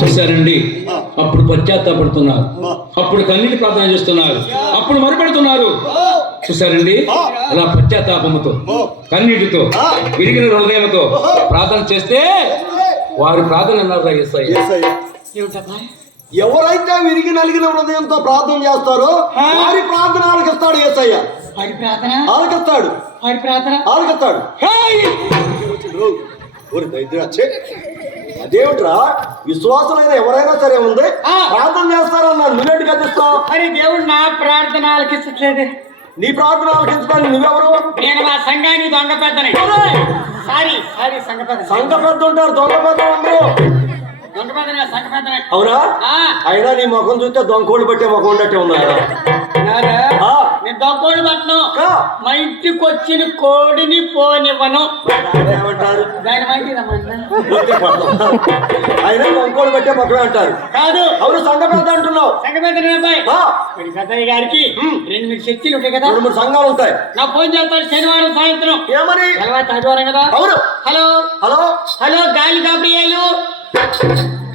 చూసారండి, అప్పుడు పశ్చాత్తాపడుతున్నారు, అప్పుడు కన్నీటి ప్రార్థన చేస్తున్నారు, అప్పుడు మరుపెడుతున్నారు. చూసారండి, అలా పశ్చాత్తాపముతో కన్నీటితో విరిగిన హృదయంతో ప్రార్థన చేస్తే వారి ప్రార్థన అన్నారు. ఎవరైతే విరిగి నలిగిన హృదయంతో ప్రార్థన చేస్తారో వారి ప్రార్థన ఆలకిస్తాడు యేసయ్య. ఆలకిస్తాడు, ఆలకిస్తాడు. అదేమిట్రా, విశ్వాసులైన ఎవరైనా సరే ఉంది ప్రార్థన చేస్తారన్నారు, నువ్వేంటి గతిస్తావు? మరి దేవుడు నా ప్రార్థన ఆలకించట్లేదు. నీ ప్రార్థన ఆలకించడానికి నువ్వెవరు? నేను మా సంఘానికి దొంగ పెద్దనే. సారీ సంఘ పెద్ద. సంఘ పెద్ద ఉంటారు, దొంగ పెద్ద ఉండరు. దొంగ పెద్దనే, సంఘ పెద్దనే. అవునా? అయినా నీ ముఖం చూస్తే దొంగకోళ్ళు పట్టే ముఖం ఉన్నట్టే ఉన్నా. నేను దొంగకోడి పట్టను, మా ఇంటికి వచ్చిన కోడిని పోనివ్వను. ఏమంటారు? దాని అయినా దొంగకోళ్ళు పట్టే ముఖమే అంటారు. కాదు, అవును సంఘ పెద్ద అంటున్నావు. సంఘ పెద్దనే అబ్బాయి. పెద్దయ్య గారికి 2-3 చర్చిలు ఉంటాయి కదా, 2-3 సంఘాలు ఉంటాయి. నా ఫోన్ చేస్తాడు శనివారం సాయంత్రం. ఏమని? ఆదివారం కదా. అవును. హలో హలో హలో, గాలి గాబ్రియేలు.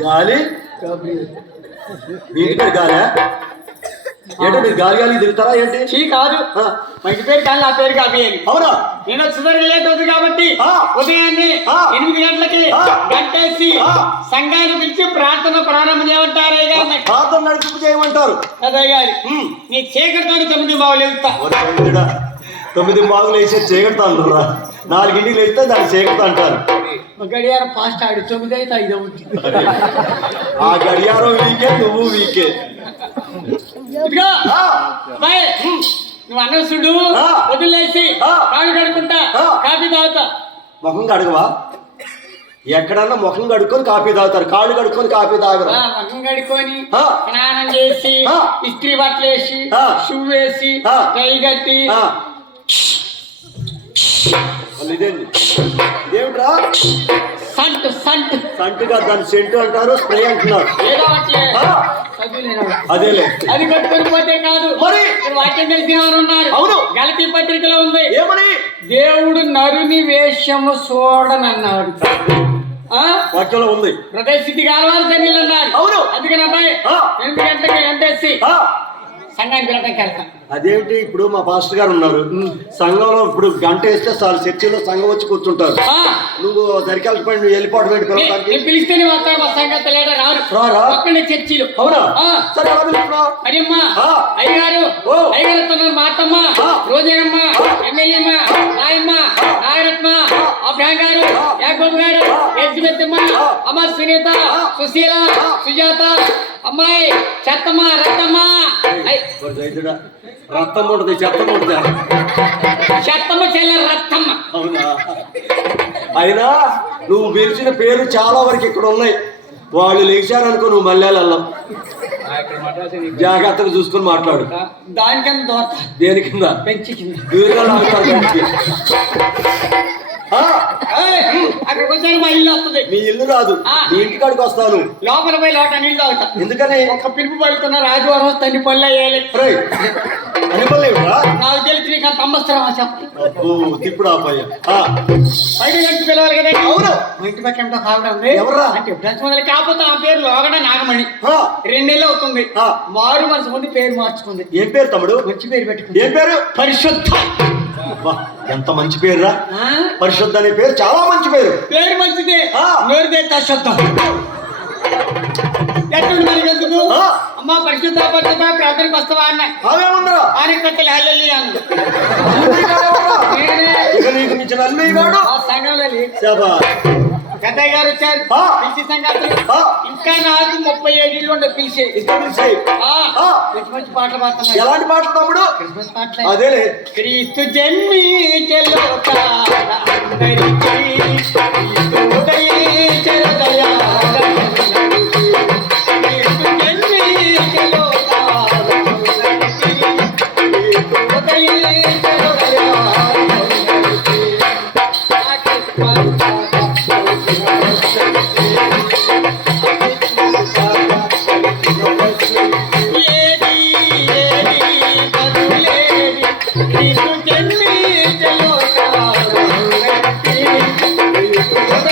గాలి మీ ఇంటి గాలి ఏంటో, మీరు గాలి గాలి దిగుతారా ఏంటి? చీ కాదు, మా ఇంటి పేరు గాలి, నా పేరు గాబ్రియేలు. అవునా? నేను వచ్చేసరికి లేట్ అవుతుంది కాబట్టి ఉదయాన్నే 8 గంటలకి గంటేసి సంఘాన్ని పిలిచి ప్రార్థన ప్రారంభం చేయమంటారే గారిని. ప్రార్థన నడిపి చేయమంటారు. అదే గారి నీ చీకటితో 9 బావులు వెళ్తా. 9 బాగులు వేసే చీకటితో రా, 4ంటికి లేస్తే దాన్ని చీకటితో అంటారు. గడియారం ఫాస్ట్ ఆడు 9 అయితే 5 అవుతుంది. ఆ గడియారం వీకే, నువ్వు వీకే. ఇదిగో బాయ్, నువ్వు అన్నసుడు వదిలేసి కాళ్ళు కడుకుంటా కాఫీ తాగుతా. ముఖం కడగవా? ఎక్కడన్నా ముఖం కడుక్కొని కాఫీ తాగుతారు, కాళ్ళు కడుక్కొని కాఫీ తాగరు. ముఖం కడుక్కొని స్నానం చేసి ఇస్త్రీ బట్టలు వేసి షూ వేసి కై కట్టి ఇదేమిట్రా? సంట్ సంట్ సంటుగా దాని సెంటు అంటారు, స్ప్రే అంటున్నారు. అదేలే, అది కట్టుకొని పోతే కాదు. మరి వాక్యం తెలిసిన వారు ఉన్నారు. అవును, గలతీ పత్రికలో ఉంది. ఏమని? దేవుడు నరుని వేషము చూడనన్నాడు. వాక్యంలో ఉంది. హృదయ స్థితి కాలవారు ధన్యులు అన్నారు. అవును, అందుకని అబ్బాయి 8 గంటలకి గంటేసి సంఘానికి వెళ్ళడానికి వెళ్తాను. అదేమిటి, ఇప్పుడు మా పాస్టర్ గారు ఉన్నారు సంఘంలో, ఇప్పుడు గంట వేస్తే చాలు చర్చిలో సంఘం వచ్చి కూర్చుంటారు. నువ్వు దరికెళ్ళిపోయి నువ్వు వెళ్ళిపోవడం ఏంటి? పిలిస్తే వస్తారు, మా సంఘం లేడా రారు అక్కడే చర్చిలు. అవునా? సరే ఎలా పిలుస్తున్నావు? అయ్యమ్మ, అయ్యగారు, అయ్యగారు, మాతమ్మ, రోజేనమ్మ, ఎమ్మెల్యేమ్మ, నాయమ్మ, నాయరత్మ, అబ్రహం గారు, యాకోబు గారు, ఎలిజబెత్తమ్మ, అమ్మ సునీత, సుశీల, సుజాత, అమ్మాయి చెత్తమ్మ, రత్తమ్మ. రక్తం ఉంటుంది, చెత్తం ఉంటుంది. చెత్తమ్మ చెల్ల రత్తమ్మ. అవునా? అయినా నువ్వు పిలిచిన పేరు చాలా వరకు ఇక్కడ ఉన్నాయి. వాళ్ళు లేచారనుకో నువ్వు మళ్ళీ వెళ్ళాం. జాగ్రత్తగా చూసుకొని మాట్లాడు. దానికన్నా దోత. దేని కింద? పెంచి కింద. అక్కడికి వచ్చాను, మా ఇల్లు వస్తుంది. మీ ఇల్లు రాదు, మీ ఇంటికాడికి వస్తాను. లోపల పోయి లోట నీళ్ళు తాగుతా. ఎందుకని? ఒక పిలుపు పడుతున్న రాజువారం తన్ని పళ్ళు అయ్యాలి. నాకు తెలిసి నీకు అంత అమ్మస్తరం చెప్పు. ఇప్పుడు ఆపయ్య 5 గంటలకు పిలవాలి కదా. అవును, ఇంటి పక్క ఎంతో కావడం ఉంది. ఎవరా అంటే మొదలు కాకపోతే ఆ పేరు లోగడ నాగమణి. 2 నెలలు అవుతుంది. మారు మనసు ముందు పేరు మార్చుకుంది. ఏం పేరు తమ్ముడు? మంచి పేరు పెట్టుకుంది. ఏం పేరు? పరిశుద్ధ. ఎంత మంచి పేరురా, పరిశుద్ధ అనే పేరు చాలా మంచి పేరు. పేరు మంచిదే, నోరుదేత శుద్ధం. ఎట్లుంది మనకి ఎందుకు? అమ్మా పరిశుద్ధ పరిశుద్ధ ప్రార్థనకు వస్తావా అన్న. అవేముందరా? ఆయన కట్టెలు హల్లెల్లి అన్న. సంఘంలో పెద్దయ్య గారు వచ్చారు, పిలిచి సంగతులు. ఇంకా నాకు 37 ఇళ్ళు ఉండే పిలిచి మంచి మంచి పాటలు పాడుతున్నాయి. ఎలాంటి పాటలు తమ్ముడు? క్రిస్మస్ పాటలు. అదేలే. క్రీస్తు జన్మించెను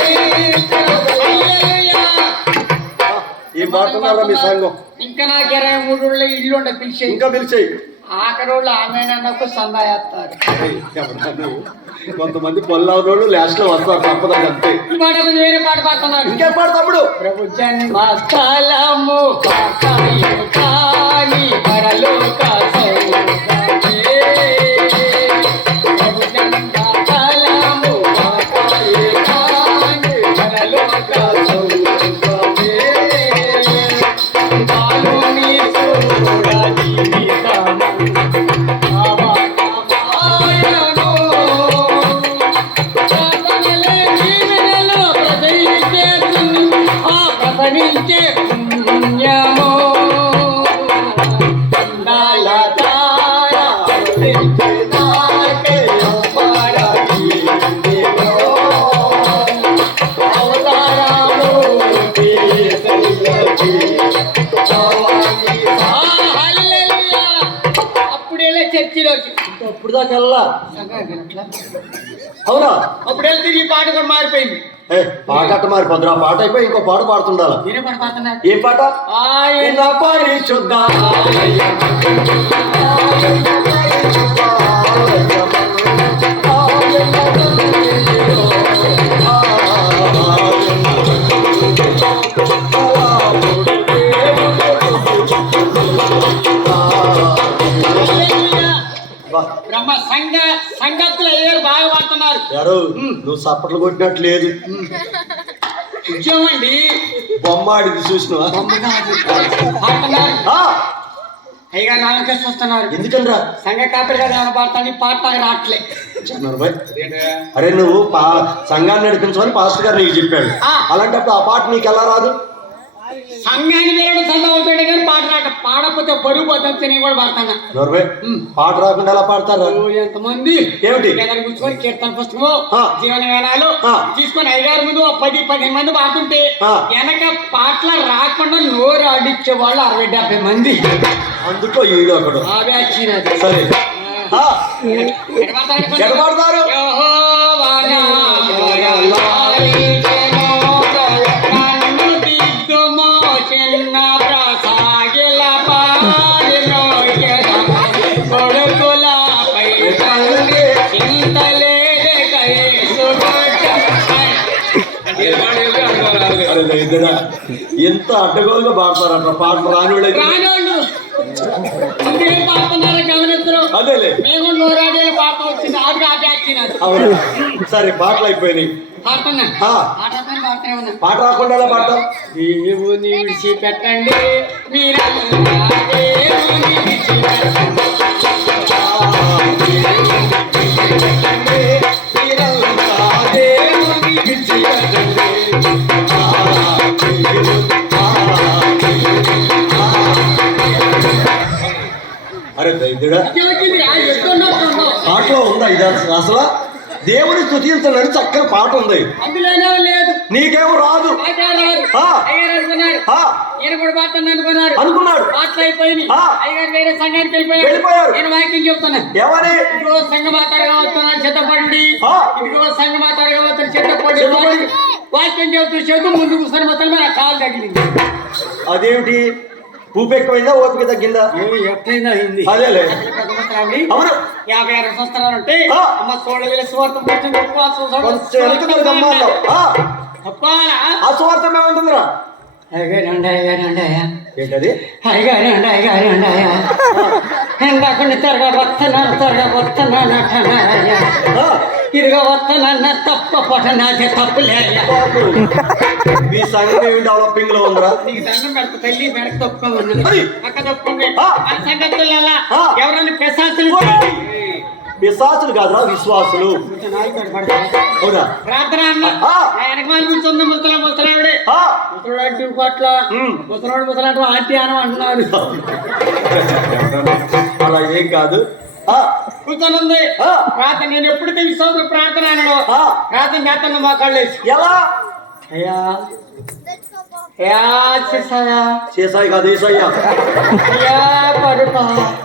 Hey! మాట్లాడాలా మీ సంఘం? ఇంకా నాకు 23 ఇల్లు ఉండే పిలిచే ఇంకా పిలిచేయి. ఆఖరి వాళ్ళు ఆమె నాకు సందాయేస్తారు. కొంతమంది పొల్లారోళ్ళు లాస్ట్ లో వస్తారు, తప్పదు అంతే. ఈ మాట కొంచెం వేరే పాట పాడుతున్నాను. ఇంకేం పాడు తమ్ముడు? ప్రభు జన్మస్థలము కాకాయు కాని పరలోక సౌఖ్యమే. ప్రభు జన్మస్థలము కాకాయు కాని పరలోక సౌఖ్యమే. బాలుని చూడ జీవితము ఆవాహనమాయను. ప్రార్థనలే జీవనలో ప్రసరించే పుణ్యము. అందాల తార నాకై అమరజీవిలో అవతారమూర్తి సల్లతి చవాని. హల్లెలూయా. అప్పుడేలే చర్చిలోకి. ఇప్పుడు దాకా వెళ్ళా? అవునా? అప్పుడేళ్ళ తిరిగి పాట కూడా మారిపోయింది. పాట అట్ట మారిపోద్దురా. పాట అయిపోయి ఇంకో పాట పాడుతుండాలా. నేనే పాట పాడుతున్నా. ఏ పాట? ఆయన పరిశుద్ధ బ్రహ్మ సంగతులు అయ్యారు బాగా పాడుతున్నారు. యారు నువ్వు సప్పట్లు కొట్టినట్టు లేదు. ఉద్యోగండి బొమ్మాడిది చూసినవా? పాడుతున్నారు. అయ్యగారు నాలుగేసి వస్తున్నారు. ఎందుకనరా? సంఘ కాపరి గారు ఏమైనా పాడతాను. పాట నాకు రావట్లే. అరే నువ్వు సంఘాన్ని నడిపించమని పాస్టర్ గారు నీకు చెప్పాడు. అలాంటప్పుడు ఆ పాట నీకు ఎలా రాదు? సంఘాన్ని వేరే సంఘం అవుతాడు కానీ పాట రాక పాడకపోతే బరువు పోతే నేను కూడా పాడతాను. పాట రాకుండా ఎలా పాడతారు? ఎంతమంది ఏమిటి కూర్చొని కీర్తన పుస్తకము జీవన గానాలు తీసుకొని 5-6 ముందు 10-15 మంది పాడుతుంటే వెనక పాటలు రాకుండా నోరు ఆడిచ్చే వాళ్ళు 60-70 మంది. అందుకో ఈడు అక్కడ సరే పాడతారు. ఎంత అడ్డగోలుగా పాడతారంట పాటలు రాని అదేలే. సరే పాటలు అయిపోయినాయి. పాట రాకుండా ఎలా పాడతాం? విడిచి పెట్టండి మీరు అరే దైద్యుడా, పాటలో ఉందా ఇది అసలు? దేవుని స్తుతించాలని చక్కని పాట ఉంది. అందులోనే లేదు. నీకేమో రాదు అనుకున్నాడు. పాటలు అయిపోయింది. అయ్యగారు వేరే సంఘానికి వెళ్ళిపోయారు. నేను వాక్యం చెప్తున్నా. ఎవరి? ఇదిగో సంఘమాతారుగా వస్తున్నాను చిత్తపడి. ఇదిగో సంఘమాతారుగా వస్తున్న చిత్తపడి. వాక్యం చెబుతూ చెబుతూ ముందు కూర్చొని మొత్తం నా కాలు తగిలింది. అదేమిటి? ఊపి ఎక్కువైందా ఓపిక తగ్గిందా? ఎట్లయిందా అయింది. అదేలే. అవును 56 సంవత్సరాలు అంటే అమ్మ సోళ్ళ స్వార్థం ఆ స్వార్థం ఏముంటుందిరా? ఏంటది? ఇందాక త్వరగా వస్తున్నాను ఇదిగా వస్తానన్న తప్ప నాకే తప్పులే. మీ సంఘం ఏమి డెవలపింగ్ లో ఉందిరా? నీకు దండం పెడతా తల్లి వెనక్కి తప్పుకోమన్నా అక్క తప్పుకోండి. సంగతులలో ఎవరైనా పిశాచులు కాదురా, విశ్వాసులు. అవునా? ప్రార్థన అన్న వెనక వాళ్ళు కూర్చుంది ముసలావిడే ముసలాంటి పట్ల ముసలాంటి ఆంటీ అని అంటున్నాడు. అలా ఏం కాదు. కూర్చొని ప్రార్థన. నేను ఎప్పుడైతే విశ్వాసం ప్రార్థన అన్నాడు ప్రార్థన చేస్తాను మా కళ్ళు ఎలా? అయ్యా చేసాయి కాదు ఏసయ్యా.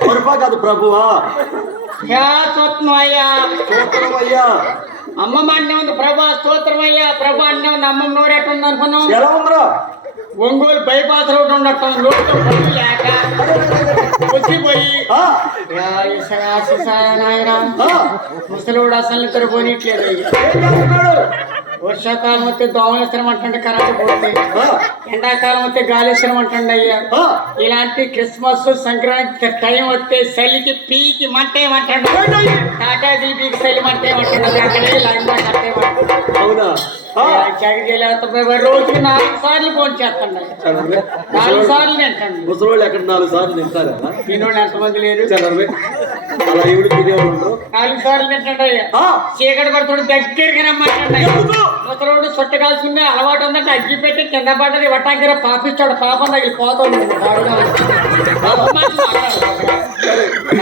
పరుపా కాదు ప్రభువా. అయ్యా అమ్మమ్మ అన్నే ఉంది ప్రభా స్తోత్రం అయ్యా. ప్రభా అన్నే ఉంది. అమ్మమ్మ నోరేట ఉంది అనుకున్నావు. ఎలా ఉందిరా? ఒంగోలు బైపాస్ రోడ్ ఉండటం రోడ్డు పనులు లేక వచ్చిపోయి ఆ, ముసలోడు అసలు నిద్ర పోనీట్లేదు. ఏం చేస్తున్నాడు? వర్షాకాలం వస్తే దోమలేశ్వరం అంటుండే కరెంట్ పోతే, ఆ, ఎండాకాలం వస్తే గాలేశ్వరం అంటుండే అయ్యా. ఆ, ఇలాంటి క్రిస్మస్ సంక్రాంతి టైం వస్తే చలికి పీకి మంటేమంటాడు, టాటాకి పీకి చలి మంటేమంటాడు. అక్కడే లైన్ గా కట్టేమంటాడు. అవునా? ఆ, రోజుకి 4 సార్లు ఫోన్ చేస్తాడు. 4 సార్లు తింటాడు. ముసలోళ్ళు ఎక్కడ 4 సార్లు తింటారా? తినోళ్ళు ఎంతమంది లేరు. చదవే అలా ఎవడు తినేవాళ్ళు? 4 సార్లు తింటాడు అయ్యా. ఆ, చీకటి పడుతుడు దగ్గరికి రమ్మంటాడు. ఎందుకు? ముసలోడు చుట్ట కాల్చుకునే అలవాటు ఉందంటే అగ్గి పెట్టి కింద పడ్డది వట్టాగిర పాపిస్తాడు. పాపం తగిలి పోతాడు.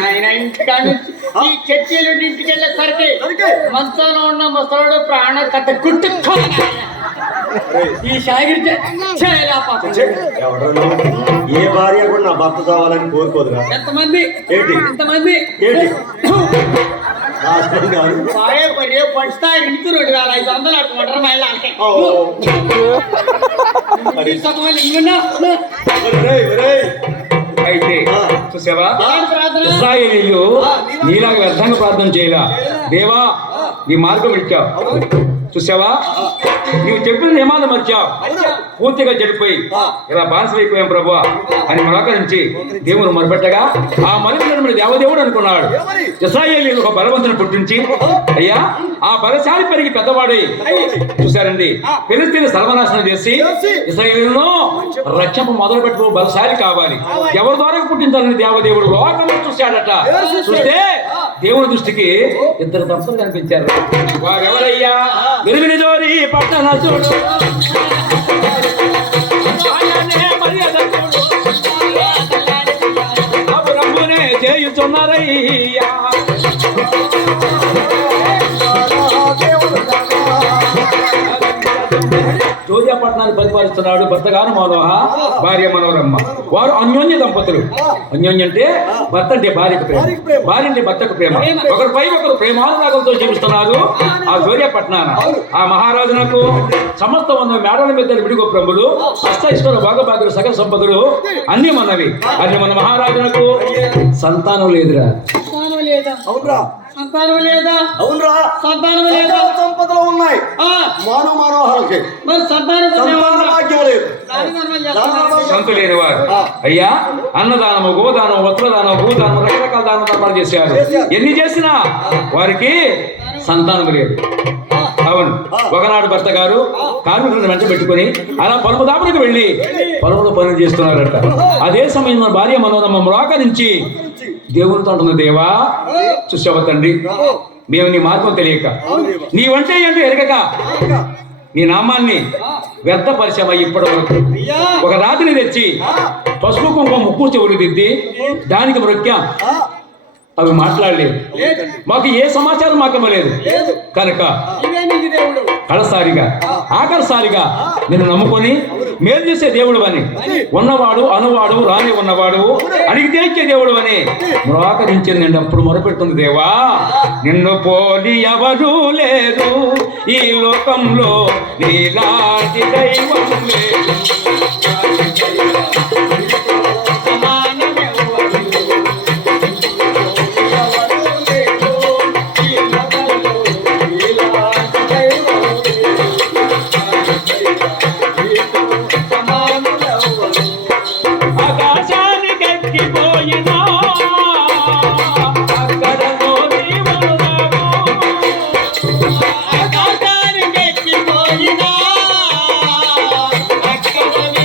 ఆయన ఇంటికా నుంచి ఈ చర్చీలు ఇంటికి వెళ్ళేసరికి సరికే. మంచంలో ఉన్న ముసలోడు ప్రాణ కథ గుట్టు ఈ షాగిరి చేయలే పాపం. ఎవడరా నువ్వు? ఏ భార్య కూడా నా భర్త చావాలని కోరుకోదురా. ఎంతమంది ఏంటి? ఎంతమంది ఏంటి? నాశనం కాదు. బాగా రేపు పంచుతా ఇంటి 2500 అడుగుంటారు మహిళ ఓ, ఒరేయ్, ఒరేయ్. అయితే చూసావా, ప్రార్థన ఇశ్రాయేలీయులు నీలాగా వ్యర్థంగా ప్రార్థన చేయలా. దేవా నీ మార్గం ఇచ్చావు. చూసావా, నీవు చెప్పిన నియమాలు మర్చావు. పూర్తిగా చెడిపోయి ఇలా బానిసైపోయాం ప్రభువా అని మరొకరించి దేవుడు మొరపెట్టగా ఆ మరుగున దేవదేవుడు అనుకున్నాడు. ఇశ్రాయేలీయులు ఒక బలవంతుని పుట్టించి అయ్యా ఆ బలశాలి పెరిగి పెద్దవాడై చూశారండి ఫిలిస్తీయులు సర్వనాశనం చేసి ఇశ్రాయేలీయులను రక్షణ మొదలు పెట్టు బలశాలి కావాలి. ఎవరి ద్వారా పుట్టించాలని దేవదేవుడు లోకంలో చూశాడట. చూస్తే దేవుని దృష్టికి 2 దంపతులు కనిపించారు. వారెవరయ్యా? విరివిని జోరి పట్టణ చూడు, ఆయనే మర్యాద చూడు, అబురమ్మునే చేయుచున్నారయ్యా. జోజాపట్నాన్ని పరిపాలిస్తున్నాడు భర్తగాను మనోహ, భార్య మనోరమ్మ. వారు అన్యోన్య దంపతులు. అన్యోన్య అంటే భర్త అంటే భార్యకు ప్రేమ, భార్య అంటే భర్తకు ప్రేమ. ఒకరిపై ఒకరు ప్రేమానురాగంతో జీవిస్తున్నారు. ఆ జోజాపట్నాన ఆ మహారాజునకు సమస్త వంద మేడల మీద విడిగో ప్రభులు, అష్టైశ్వర భాగభాగులు, సకల సంపదలు అన్ని మనవి. అది మన మహారాజునకు సంతానం లేదురా. సంతానం లేదా? అవునరా? సంతానం లేదా? అవునరా? సంతానం లేదా? సకల సంపదలు ఉన్నాయి. మనోహరకి మరి సంతానం సంతాన భాగ్యం లేదు. సంతు లేని వారు అయ్యా అన్నదానము, గోదానం, వస్త్రదానం, భూదానం, రకరకాల దాన ధర్మాలు చేశారు. ఎన్ని చేసినా వారికి సంతానం లేదు. అవును, ఒకనాడు భర్త గారు కార్మికులను వెంట పెట్టుకుని అలా పొలము దాపులకు వెళ్ళి పొలంలో పనులు చేస్తున్నారట. అదే సమయంలో భార్య మనోరమ్మ మ్రోక నుంచి దేవునితో అంటుంది, దేవా చూసావా తండ్రి, మేము నీ మార్గం తెలియక నీ వంటే ఏంటో ఎరగక నీ నామాన్ని వ్యర్థపరిచామా ఇప్పటి వరకు. ఒక రాతిని తెచ్చి పసుపు కుంకుమ ముక్కు చెవులు దిద్ది దానికి మృక్యాం. అవి మాట్లాడలేదు. మాకు ఏ సమాచారం మాకు ఇవ్వలేదు. కనుక కడసారిగా ఆఖరిసారిగా నిన్ను నమ్ముకొని మేలు చేసే దేవుడు అని, ఉన్నవాడు అనువాడు రాని ఉన్నవాడు అడిగితే ఇచ్చే దేవుడు అని మ్రోకరించింది. అప్పుడు మొరపెడుతుంది, దేవా నిన్ను పోలి ఎవరు లేరు ఈ లోకంలో, నీలాంటి దైవం లేదు. ఆకాశానికి ఎక్కిపోయినా అక్కడ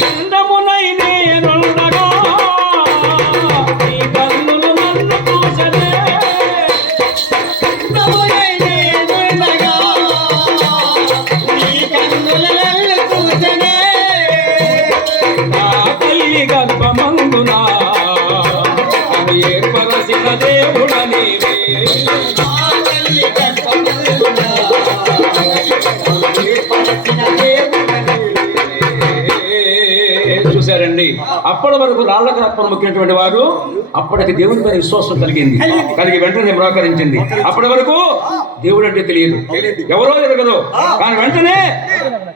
చందమునై నేనుండగా నీ కన్నులు నన్ను చూసెనే. చందమునై నేనుండగా నీ కన్నులు నన్ను చూసెనే. నా తల్లి గర్భమందున అది ఏర్పరచిన దేవుడ నీవే. నా తల్లి గర్భమందున ఏర్పరచిన దేవుడ చూశారండి, అప్పటి వరకు రాళ్లకు రప్పను మొక్కినటువంటి వారు అప్పటికి దేవుని పైన విశ్వాసం కలిగి వెంటనే నిరాకరించింది. అప్పటి వరకు దేవుడు అంటే తెలియదు, ఎవరో ఎరగదు. కానీ వెంటనే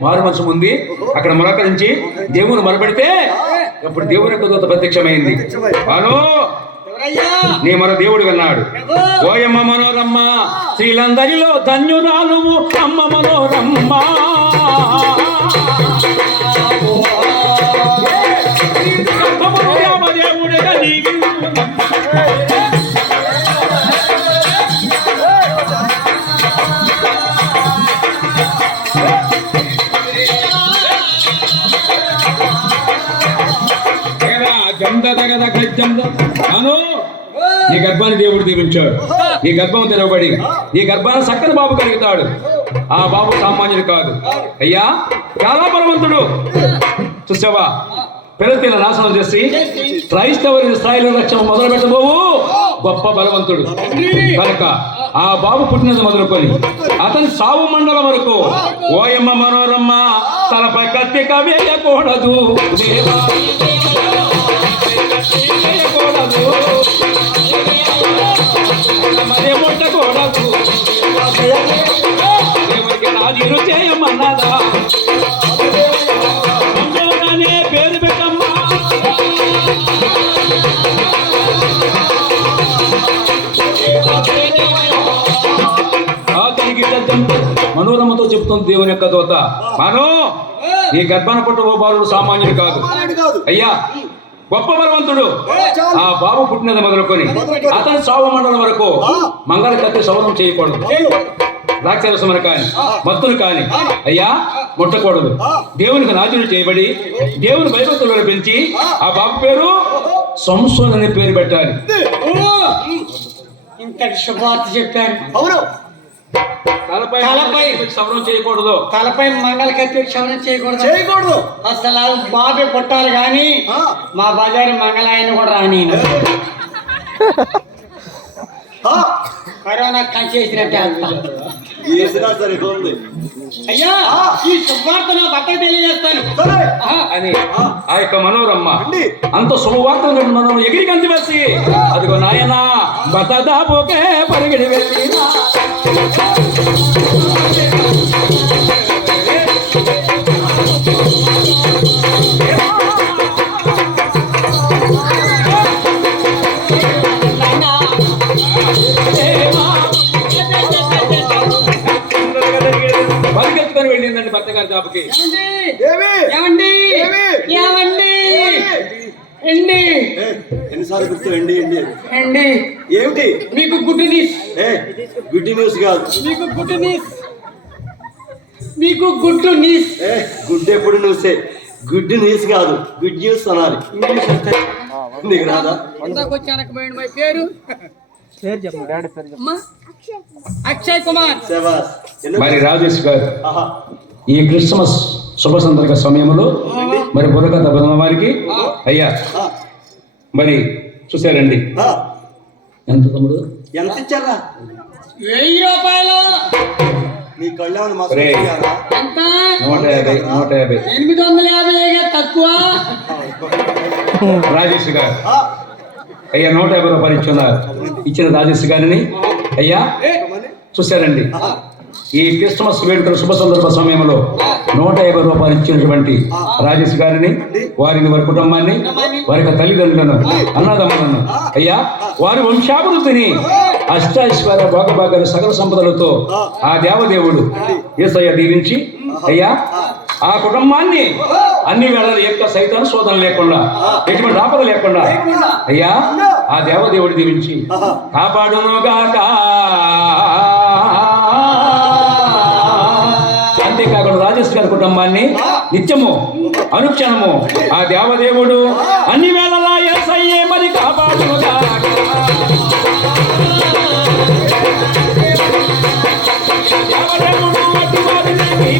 మారు మనసు ఉంది, అక్కడ నిరాకరించి దేవుని మొరపెడితే అప్పుడు దేవుని యొక్క దూత ప్రత్యక్షమైంది. వాను నీ మరో దేవుడు విన్నాడు. ఓయమ్మ మనోరమ్మ శ్రీలందరిలో ధన్యురాలు అమ్మ మనోరమ్మ. దేవుడిగా నీకు అను నీ గర్భాన్ని దేవుడు దీవించాడు. నీ గర్భం తెరవబడి నీ గర్భాన్ని చక్కని బాబు కలుగుతాడు. ఆ బాబు సామాన్యుడు కాదు అయ్యా, చాలా బలవంతుడు. చూసావా, పిల్లల నాశనం చేసి క్రైస్తవుని స్థాయిలో రక్షణ మొదలు పెట్టబోవు గొప్ప బలవంతుడు కనుక ఆ బాబు పుట్టినది మొదలుకొని అతని సావు మండలం వరకు ఓయమ్మ మనోరమ్మ తలపై కత్తి కవేయకూడదు, మరే ముట్టకూడదు, దేవుడికి రాజీలు చేయమన్నదా, అనే పేరు పెట్టమ్మా. అతనికి మనోరమతో చెప్తుంది దేవుని యొక్క దూత, మను ఈ గర్భాన పుట్టబో బాలుడు సామాన్యుడు కాదు అయ్యా, గొప్ప బలవంతుడు. ఆ బాబు పుట్టినది మొదలుకొని అతని సావు మండలం వరకు మంగళ కత్తి సవరం చేయకూడదు, ద్రాక్షరసమును కాని మత్తులు కాని అయ్యా ముట్టకూడదు. దేవునికి నాజులు చేయబడి దేవుని భయభక్తులను పెంచి ఆ బాబు పేరు సంసోన్ అనే పేరు పెట్టాలి. ఇంతటి శుభార్త చెప్పారు. అవును, తలపై సవరం చేయకూడదు, తలపై మంగళ కత్తి క్షవరం చేయకూడదు. చేయకూడదు. అసలు బాబే పుట్టాలి కానీ మా బజారు మంగళాయన కూడా రాని కరోనా కంచేసినట్టే అంత. వేసినా సరే ఉంది. అయ్యా ఈ శుభవార్త నా భర్తకు తెలియజేస్తాను అని ఆ యొక్క మనోరమ్మ అంత శుభవార్త మనం ఎగిరి కంచి వేసి అదిగో నాయనా బతదాబోకే పరిగెడి వెళ్ళినా పరిగెత్తుకొని వెళ్ళిందండి భర్త గారి దాపుకి. ఎన్నిసార్లు గుర్తు ఎండి ఎండి అండి ఏమిటి మీకు గుడ్ న్యూస్. గుడ్ న్యూస్ కాదు, మీకు గుడ్ న్యూస్, మీకు గుడ్ న్యూస్. గుడ్ ఎప్పుడు న్యూసే, గుడ్ న్యూస్ కాదు, గుడ్ న్యూస్ అనాలి. నీకు రాదా? వచ్చానకపోయింది మై పేరు అక్షయ్ కుమార్. మరి రాజేష్ గారు ఈ క్రిస్మస్ శుభ సందర్భ సమయంలో మరి బుర్రకథ బృందం వారికి అయ్యా మరి చూసారండి ఎంత తమ్ముడు ఎంత ఇచ్చారా? 1000 రూపాయలు. మీ కళ్యాణ్ ఎంత? 150 850 తక్కువ. రాజేష్ గారు అయ్యా 150 రూపాయలు ఇచ్చున్నారు. ఇచ్చిన రాజేష్ గారిని అయ్యా చూశారండి ఈ క్రిస్మస్ వేడుకల శుభ సందర్భ సమయంలో 150 రూపాయలు ఇచ్చినటువంటి రాజేష్ గారిని, వారిని, వారి కుటుంబాన్ని, వారి యొక్క తల్లిదండ్రులను, అన్నదమ్ములను అయ్యా వారి వంశాభివృద్ధిని అష్టైశ్వర్య భోగభాగాలు సకల సంపదలతో ఆ దేవదేవుడు యేసయ్య దీవించి అయ్యా ఆ కుటుంబాన్ని అన్ని వేళలు యొక్క సైతాను శోధన లేకుండా ఎటువంటి ఆపద లేకుండా అయ్యా ఆ దేవదేవుడు దీవించి కాపాడునుగాక. కుటుంబాన్ని నిత్యము అనుక్షణము ఆ దేవదేవుడు అన్ని వేళలా యేసయ్యే మరి కాపాడునుగా. దేవదేవుడు అట్టి వారిని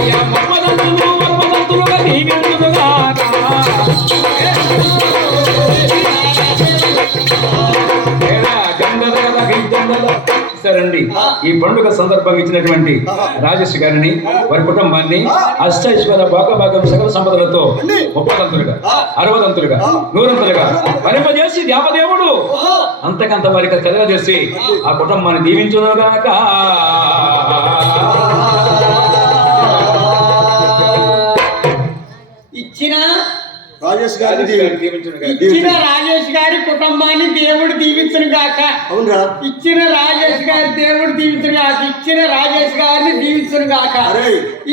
అయ్యా మర్మదంతులుగా దీవించునుగాక. సరండి ఈ పండుగ సందర్భంగా ఇచ్చినటువంటి రాజేష్ గారిని వారి కుటుంబాన్ని అష్టైశ్వర్య భాగభాగం సకల సంపదలతో 30దంతులుగా 60దంతులుగా 100దంతులుగా పరిపజేసి దేవదేవుడు అంతకంత వారికి తెలియజేసి ఆ కుటుంబాన్ని దీవించునుగాక. ఇచ్చిన రాజేష్ గారిని ఇచ్చిన రాజేష్ గారి కుటుంబాన్ని దేవుడు దీవించును గాక. అవునరా, ఇచ్చిన రాజేష్ గారి దేవుడు దీవించును గాక. ఇచ్చిన రాజేష్ గారిని దీవించును గాక.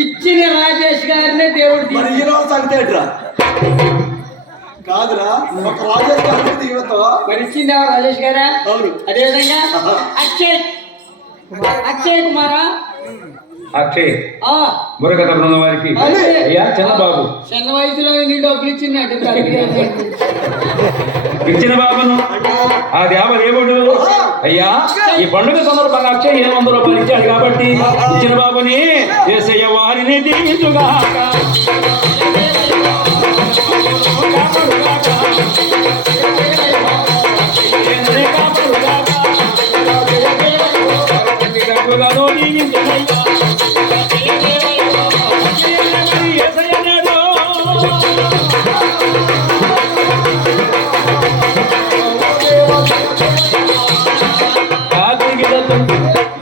ఇచ్చిన రాజేష్ గారిని దేవుడు మరి ఈ రోజు సంగతి ఏంట్రా? కాదురా, ఒక రాజేష్ గారిని దీవిస్తావా? మరి ఇచ్చింది ఎవరు? రాజేష్ గారా? అవును. అదేవిధంగా అక్షయ్ కుమారా అక్షయ్ మురగత బృందం వారికి అయ్యా చిన్నబాబు చిన్న వయసులో నీ డబ్బులు ఇచ్చిందంటే ఇచ్చిన బాబును ఆ దేవదేవుడు అయ్యా ఈ పండుగ సందర్భంగా అక్షయ్ 700 రూపాయలు ఇచ్చాడు కాబట్టి ఇచ్చిన బాబుని యేసయ్య వారిని దీవించుగాక.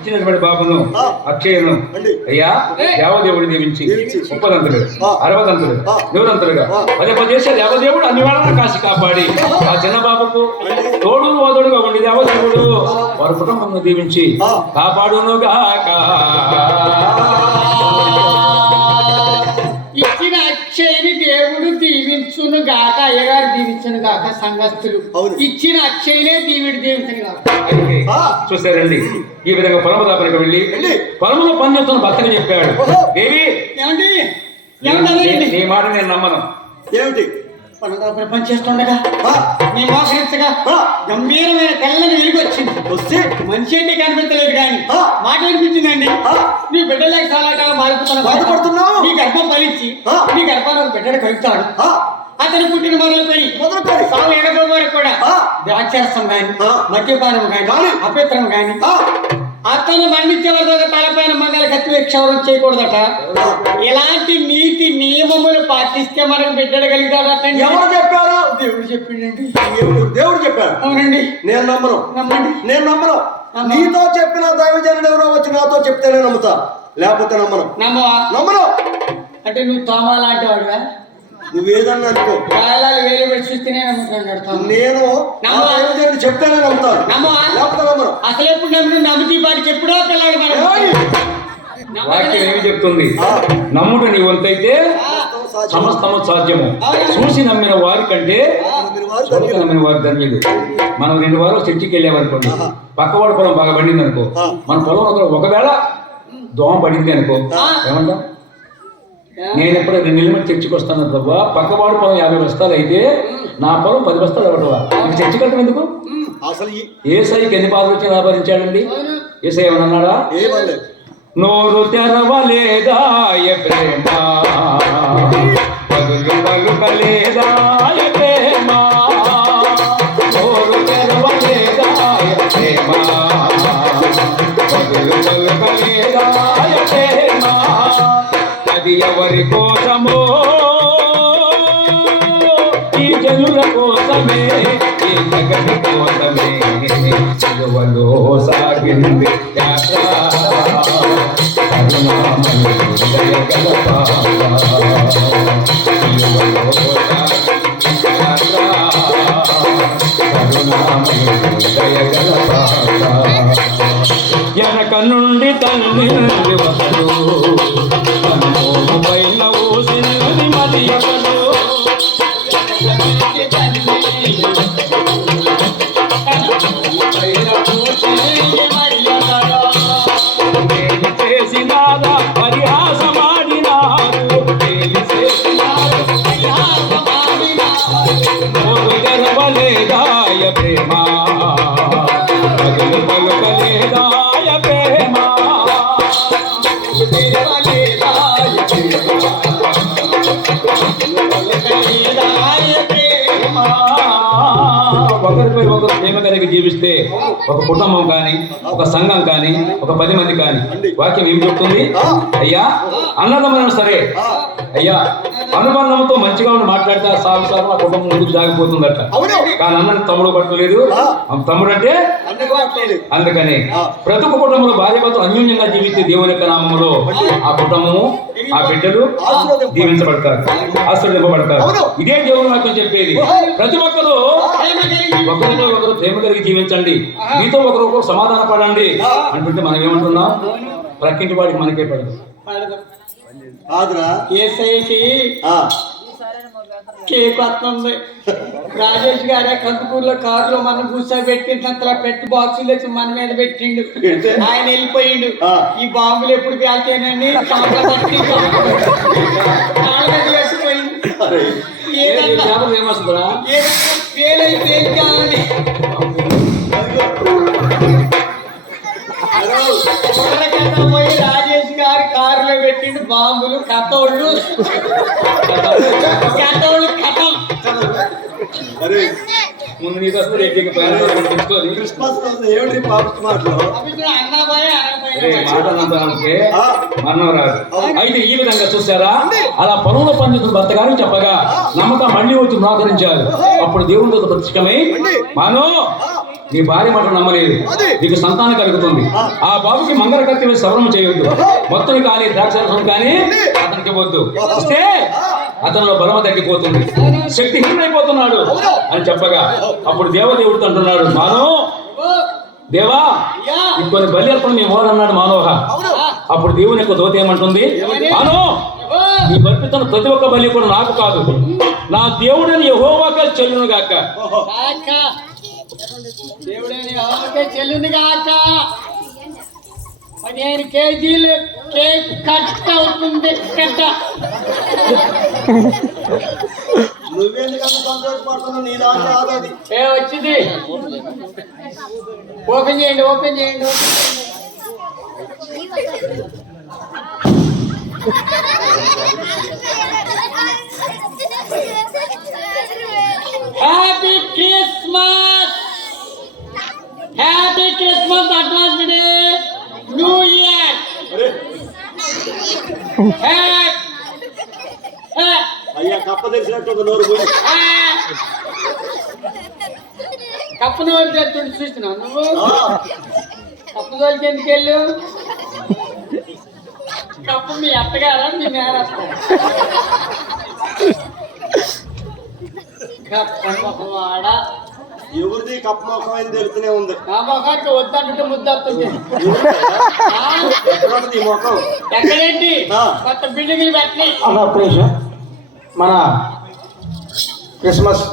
ఇచ్చినటువంటి బాబును అక్షయను అయ్యా దేవదేవుడు దీవించి 30దంతులు 60దంతులు 100దంతులుగా 10 చేసే దేవదేవుడు అన్ని వేళలా కాసి కాపాడి ఆ చిన్న బాబుకు తోడు ఓదోడుగా ఉండి దేవదేవుడు వారి కుటుంబం దీవించి కాపాడునుగాక. ఇచ్చిన అక్షయ్ని దేవుడు దీవించును గాక. అయ్యగారు దీవించును గాక. సంఘస్థులు ఇచ్చిన అక్షయ్నే దేవుడు దీవించును గాక. చూసారండి ఈ విధంగా పొలము దాపరికి వెళ్ళి పొలంలో పని చేస్తున్న భర్తగా చెప్పాడు, దేవి నీ మాట నేను నమ్మను. ఏమిటి? పని చేస్తుండగా నీ మోసరించగా గంభీరమైన తెల్లని వెలుగు వచ్చింది. వస్తే మనిషి అంటే కనిపించలేదు కానీ మాట వినిపించిందండి. నీ బిడ్డలేక చాలా కాలం బాధపడుతున్నావు. నీ గర్భం ఫలించి నీ గర్భాన్ని ఒక బిడ్డను కలుగుతాడు. అతను పుట్టిన మొదలుకొని సాగు ఎడబో వరకు కూడా ద్రాక్షారసం గాని మద్యపానం గాని అపవిత్రం గాని అతను మరణించే వరకు తలపైన మంగళ కత్తి క్షౌరం చేయకూడదట. ఇలాంటి నీతి నియమములు పాటిస్తే మనకు బిడ్డగలుగుతాడట. ఎవరు చెప్పారు? దేవుడు చెప్పిండండి. దేవుడు చెప్పాడు. అవునండి. నేను నమ్మను. నమ్మండి. నేను నమ్మను. నీతో చెప్పిన దైవజనుడు ఎవరో వచ్చి నాతో చెప్తేనే నమ్ముతా, లేకపోతే నమ్మను. నమ్మవా? నమ్మను. అంటే నువ్వు తోమా లాంటి వాడుగా? నువ్వేదన్నా అనుకో, గాయాలు వేలు పెట్టి చూస్తేనే నమ్ముతాను. నేను చెప్తేనే నమ్ముతాను, లేకపోతే నమ్మను. అసలు ఎప్పుడు నమ్ముతీ వాడికి ఎప్పుడో పిల్లాడు. వాక్యం ఏమి చెప్తుంది? నమ్ముట నీ వంతైతే సమస్తము సాధ్యము. చూసి నమ్మిన వారి కంటే నమ్మిన వారి ధన్యులు. మనం 2 వారాలు చర్చికి వెళ్ళామనుకోండి, పక్కవాడి పొలం బాగా పడింది అనుకో, మన పొలం ఒకవేళ దోమ పడింది అనుకో, ఏమంటాం? నేను ఎప్పుడు 2 నెలల మంది చర్చికి వస్తాను ప్రభా, పక్కవాడు పొలం 50 బస్తాలు అయితే నా పొలం 10 బస్తాలు ఇవ్వటవా? చర్చికి వెళ్తాం ఎందుకు? అసలు ఏసైకి ఎన్ని బాధలు వచ్చి ఆభరించాడండి? ఏసై ఏమన్నాడా? నోరు తెరవలేదా ప్రేమ, పదులు పలుకలేదా ప్రేమ, నోరు తెరవలేదా ప్రేమ, పదులు పలుకలేదా ప్రేమ, అది ఎవరి కోసమో? ఈ జనుల కోసమే, ఈ జగతి కోసమే సిలువలో సాగింది యాత్ర. కరుణామయుడు దయగల పాప, సిలువలో సాగింది యాత్ర. కరుణామయుడు దయగల పాప, వెనక నుండి తల్లి వస్తూ పైన ఊసింది మరి ఒకడు. మరి పదులు పలుకలేదాయ ప్రేమ ఒకరిపై ఒకరు ప్రేమ కలిగి జీవిస్తే ఒక కుటుంబం కానీ ఒక సంఘం కానీ ఒక 10 మంది కానీ వాక్యం ఏం చెప్తుంది? అయ్యా అన్నదమ్ములను సరే అయ్యా అనుబంధంతో మంచిగా ఉండి మాట్లాడితే సాగు సాగు ఆ కుటుంబం ముందుకు సాగిపోతుందట. కానీ అన్నని తమ్ముడు పట్టలేదు, తమ్ముడు అంటే అందుకని ప్రతి ఒక్క కుటుంబంలో భార్య భర్తలు అన్యోన్యంగా జీవిస్తే దేవుని యొక్క నామములో ఆ కుటుంబము ఆ బిడ్డలు దీవించబడతారు, ఆశీర్వదింపబడతారు. ఇదే దేవుని వాక్యం చెప్పేది. ప్రతి ఒక్కరు ఒకరితో ఒకరు ప్రేమ కలిగి జీవించండి, మీతో ఒకరొకరు సమాధాన పడండి అంటుంటే మనం ఏమంటున్నాం? ప్రక్కింటి వాడికి మనకే పడదు. కాదురా ఏసైకి కేక్ వస్తుంది. రాజేష్ గారే కందుకూరులో కారులో మనం కూర్చోబెట్టినంతలా పెట్టి బాక్సులు తెచ్చి మన మీద పెట్టిండు. ఆయన వెళ్ళిపోయిండు. ఈ బాంబులు ఎప్పుడు పేల్చానని పేల్చామని పోయి రాజేష్ గారి కారులో పెట్టిండు బాంబులు. కథోళ్ళు కథం. ముందు నీకు వస్తుంది క్రిస్మస్ రోజు ఏమిటి పాప మాటలు మరణం రాదు. అయితే ఈ విధంగా చూసారా, అలా పరువుల పండితుడు భర్త గారికి చెప్పగా నమ్మకం మళ్ళీ వచ్చి మోకరించారు. అప్పుడు దేవుడితో ప్రత్యక్షమై మానో నీ భార్య మాట నమ్మలేదు, నీకు సంతానం కలుగుతుంది. ఆ బాబుకి మంగళ కత్తి వేసి సవరణ చేయొద్దు, మొత్తం కానీ ద్రాక్షరసం కానీ అతనికి వద్దు, ఇస్తే అతనిలో బలమ తగ్గిపోతుంది, శక్తిహీనైపోతున్నాడు అని చెప్పగా అప్పుడు దేవదేవుడితో అంటున్నాడు, మానో దేవా ఇంకొన్ని బలి అర్పణ మేము అన్నాడు మానోహ. అప్పుడు దేవుని యొక్క దూత ఏమంటుంది? మానో నీ బలిపిస్తున్న ప్రతి ఒక్క బలి కూడా నాకు కాదు, నా దేవుడని యెహోవాకే చెల్లును గాక. దేవుడని యెహోవాకే చెల్లును గాక. 15 కేజీలు కేక్ కట్ అవుతుంది. నువ్వెందుకంటే సంతోషపడుతున్నావు? నీ దాంట్లో రాదు అది. వచ్చింది. ఓపెన్ చేయండి. Happy Christmas, happy Christmas advance day, new year. అయ్యా కప్ప తెలిసినట్టు నోరు పోయి కప్పు నోరు తెచ్చుండి చూస్తున్నావు నువ్వు. కప్పు తోలికి ఎందుకు వెళ్ళు? కప్పు మీ అత్తగారా మీ మేనత్త? కప్పవాడ ఎవరిది కప్ప మొఖం అని తెలుస్తూనే ఉంది. నా మొఖానికి వద్దంటే ముద్దవుతుంది. ఈ మొఖం ఎక్కడేంటి కొత్త బిల్డింగ్లు పెట్టినాయి. మన క్రిస్మస్